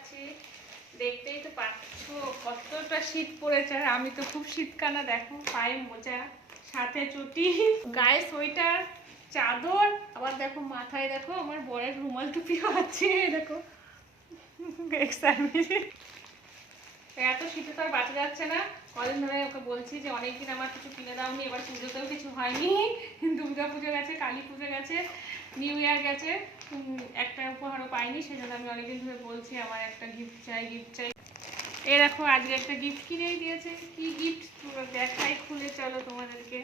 দেখাচ্ছি দেখতেই তো পাচ্ছ কতটা শীত পড়েছে। আর আমি তো খুব শীতকানা, দেখো, পায়ে মোজা, সাথে চটি। গায়ে সোয়েটার, চাদর, আবার দেখো মাথায়, দেখো আমার বরের রুমাল টুপিও আছে, দেখো। এক্সাইটমেন্ট এত শীতে তো আর বাঁচা যাচ্ছে না। কদিন ধরে ওকে বলছি যে, অনেকদিন আমার কিছু কিনে দাওনি, এবার পুজোতেও কিছু হয়নি। দুর্গা পুজো গেছে, কালী পুজো গেছে, নিউ ইয়ার গেছে। একটা উপহারও পাইনি, সেজন্য আমি অনেকদিন ধরে বলছি, আমার একটা গিফট চাই গিফট চাই। এই দেখো, আজকে একটা গিফট কিনেই দিয়েছে। কি গিফট দেখাই, খুলে চলো তোমাদেরকে।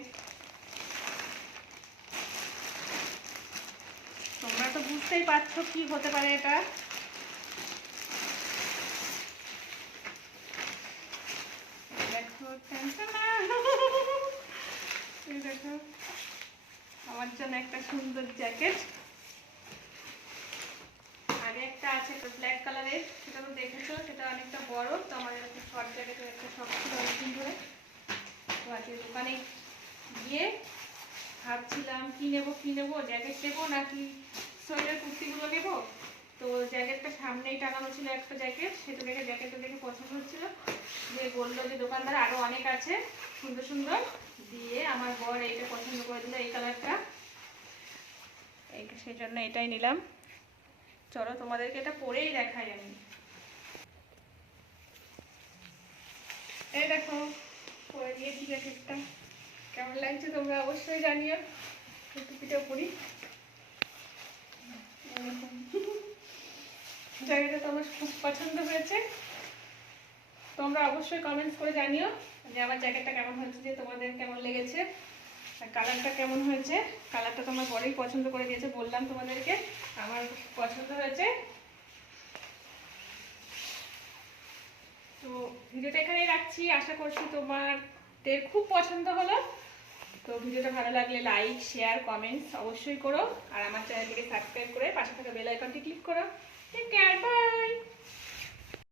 তোমরা তো বুঝতেই পারছ কি হতে পারে এটা। আমার জন্য একটা সুন্দর জ্যাকেট। আগে একটা আছে ব্ল্যাক কালারের সেটা তো দেখেছ, সেটা অনেকটা বড়। তো আমার একটা শর্ট জ্যাকেটের একটা শখ ছিল অনেকদিন ধরে। তো আজকে দোকানে গিয়ে ভাবছিলাম, কি নেব কি নেব? জ্যাকেট নেব নাকি সোয়েটার, কুর্তিগুলো নেব? তো জ্যাকেটটা সামনেই টাঙানো ছিল একটা জ্যাকেট সেটা দেখে জ্যাকেটটা দেখে পছন্দ হচ্ছিল। যে বলল যে দোকানদার আরও অনেক আছে সুন্দর সুন্দর। দিয়ে আমার বর এইটা পছন্দ করে দিল, এই কালারটা। এইটা সেই জন্য এটাই নিলাম। চলো তোমাদেরকে এটা পরেই দেখাই আমি। এই দেখো, পরে দিয়েছি জ্যাকেটটা কেমন লাগছে তোমরা অবশ্যই জানিও। টুপিটা পরি জায়গাটা তো আমার খুব পছন্দ হয়েছে। তোমরা অবশ্যই কমেন্টস করে জানিও যে আমার জ্যাকেটটা কেমন হয়েছে, যে তোমাদের কেমন লেগেছে, আর কালারটা কেমন হয়েছে। কালারটা তোমার বড়ই পছন্দ করে দিয়েছে, বললাম তোমাদেরকে। আমার পছন্দ হয়েছে। তো ভিডিওটা এখানেই রাখছি। আশা করছি তোমাদের খুব পছন্দ হলো। তো ভিডিওটা ভালো লাগলে লাইক শেয়ার কমেন্টস অবশ্যই করো। আর আমার চ্যানেলটিকে সাবস্ক্রাইব করে পাশে থাকা বেল আইকনটি ক্লিক করো। Take care bye